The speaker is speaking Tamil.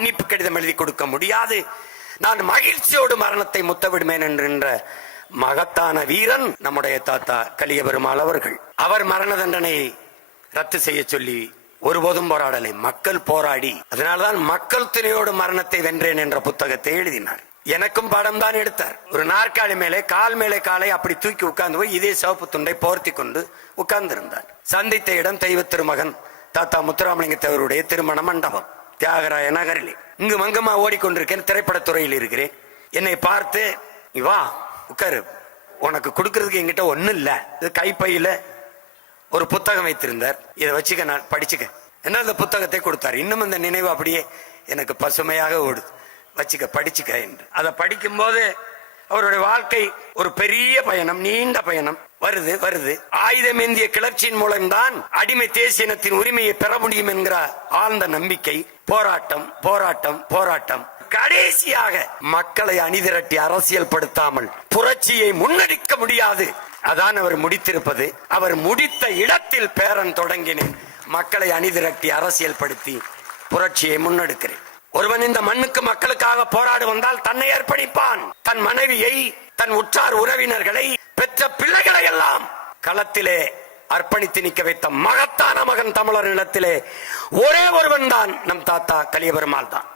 மன்னிப்பு கடிதம் எழுதி கொடுக்க முடியாது. நான் மகிழ்ச்சியோடு மரணத்தை முத்தவிடுமேன் என்கின்ற மகத்தான வீரன் நம்முடைய தாத்தா கலியபெருமாள் அவர்கள். அவர் மரண தண்டனை ரத்து செய்ய சொல்லி ஒருபோதும் போராடலை. மக்கள் போராடி அதனால்தான் மக்கள் துணையோடு மரணத்தை வென்றேன் என்ற புத்தகத்தை எழுதினார். எனக்கும் படம் தான் எடுத்தார். ஒரு நாற்காலி மேலே கால் மேலே காலை அப்படி தூக்கி உட்கார்ந்து போய் இதே சிவப்பு துண்டை போர்த்தி கொண்டு உட்கார்ந்திருந்தார். சந்தித்த இடம் தெய்வ திருமகன் தாத்தா முத்துராமலிங்க தேவருடைய திருமண மண்டபம். தியாகராய நகரில். இங்கு மங்கம்மா ஓடிக்கொண்டிருக்கேன் திரைப்படத்துறையில் இருக்கிறேன். என்னை பார்த்து வா உட்காரு. உனக்கு கொடுக்கறதுக்கு என்கிட்ட ஒன்றும் இல்லை. இது கைப்பையில் ஒரு புத்தகம் வைத்திருந்தார். இதை வச்சுக்க நான் படிச்சுக்க. என்ன அந்த புத்தகத்தை கொடுத்தார். இன்னும் அந்த நினைவு அப்படியே எனக்கு பசுமையாக ஓடுது. வச்சுக்க படிச்சுக்க என்று. அதை படிக்கும்போது அவருடைய வாழ்க்கை ஒரு பெரிய பயணம் நீண்ட பயணம். வருது வருது. ஆயுதமேந்திய கிளர்ச்சியின் மூலம்தான் அடிமை தேசியனத்தின் உரிமையை பெற முடியும் என்கிற ஆழ்ந்த நம்பிக்கை போராட்டம் போராட்டம் போராட்டம். கடைசியாக மக்களை அணிதிரட்டி அரசியல் படுத்தாமல் புரட்சியை முன்னெடுக்க முடியாது. அதான் அவர் முடித்திருப்பது. அவர் முடித்த இடத்தில் பேரன் தொடங்கினேன் மக்களை அணிதிரட்டி அரசியல் படுத்தி புரட்சியை முன்னெடுக்கிறேன். ஒருவன் இந்த மண்ணுக்கு மக்களுக்காக போராடு வந்தால் தன்னை அர்ப்பணிப்பான். தன் மனைவியை தன் உற்றார் உறவினர்களை பெற்ற பிள்ளைகளை எல்லாம் களத்திலே அர்ப்பணித்து நிற்க வைத்த மகத்தான மகன் தமிழர் நிலத்திலே ஒரே ஒருவன் தான் நம் தாத்தா கலியபெருமாள் தான்.